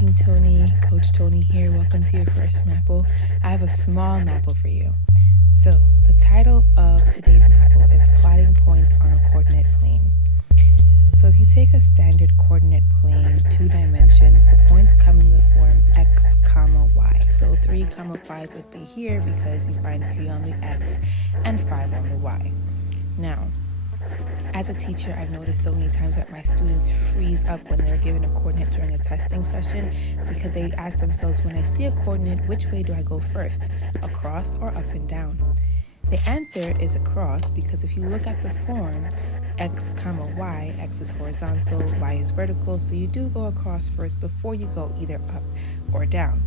Team Toni, Coach Toni here. Welcome to your first Mapple. I have a small Mapple for you. So, the title of today's Mapple is Plotting Points on a Coordinate Plane. So, if you take a standard coordinate plane, 2 dimensions, the points come in the form x, y. So, 3, 5 would be here because you find 3 on the x and 5 on the y. Now, as a teacher, I've noticed so many times that my students freeze up when they're given a coordinate during a testing session because they ask themselves, when I see a coordinate, which way do I go first, across or up and down? The answer is across because if you look at the form x, y, x is horizontal, y is vertical, so you do go across first before you go either up or down.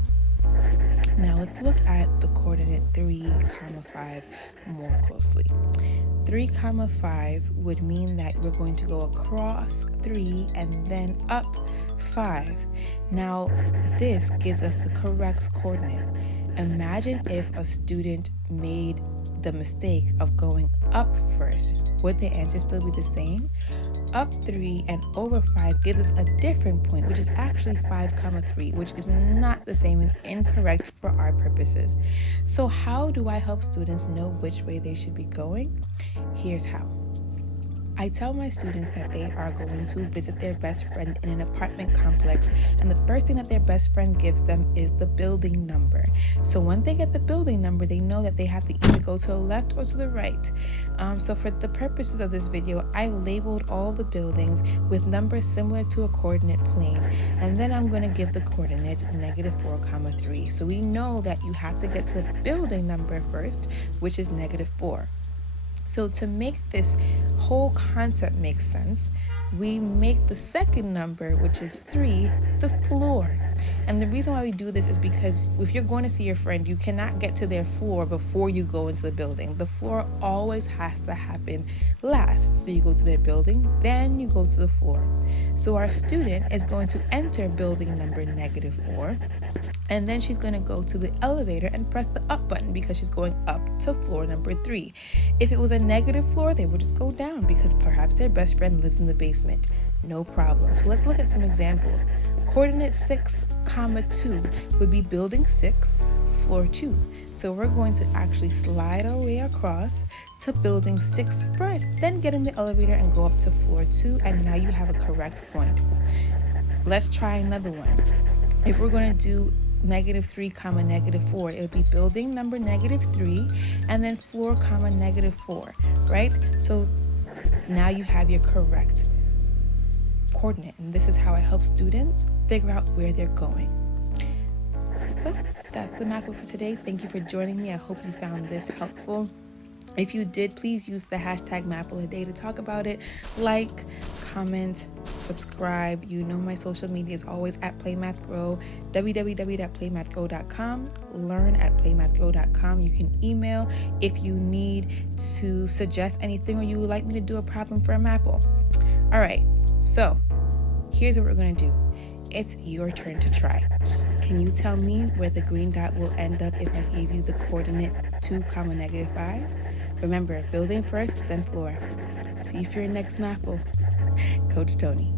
Now let's look at the coordinate 3, 5 more closely. 3, 5 would mean that we're going to go across 3 and then up 5. Now this gives us the correct coordinate. Imagine if a student made the mistake of going up first. Would the answer still be the same? Up 3 and over 5 gives us a different point, which is actually 5, 3, which is not the same and incorrect for our purposes. So how do I help students know which way they should be going? Here's how. I tell my students that they are going to visit their best friend in an apartment complex, and the first thing that their best friend gives them is the building number. So when they get the building number, they know that they have to either go to the left or to the right. So for the purposes of this video, I labeled all the buildings with numbers similar to a coordinate plane, and then I'm going to give the coordinate -4, 3. So we know that you have to get to the building number first, which is -4. So to make this whole concept make sense, we make the second number, which is 3, the floor. And the reason why we do this is because if you're going to see your friend, you cannot get to their floor before you go into the building. The floor always has to happen last. So you go to their building, then you go to the floor. So our student is going to enter building number -4, and then she's going to go to the elevator and press the up button because she's going up to floor number 3. If it was a negative floor, they would just go down because perhaps their best friend lives in the basement. No problem. So let's look at some examples. Coordinate 6, 2 would be building 6, floor 2. So we're going to actually slide our way across to building 6 first, then get in the elevator and go up to floor 2, and now you have a correct point. Let's try another one. If we're going to do -3, -4, it would be building number -3 and then floor, -4, right? So now you have your correct coordinate, and this is how I help students figure out where they're going. So that's the Mapple for today. Thank you for joining me. I hope you found this helpful. If you did, please use the hashtag mappleaday to talk about it. Like, comment, subscribe. You know my social media is always at PlayMathGrow, www.PlayMathGrow.com, learn at PlayMathGrow.com. You can email if you need to suggest anything or you would like me to do a problem for a Mapple. All right, so here's what we're going to do. It's your turn to try. Can you tell me where the green dot will end up if I gave you the coordinate 2, -5? Remember, building first, then floor. See you for your next Mapple. Coach Toni.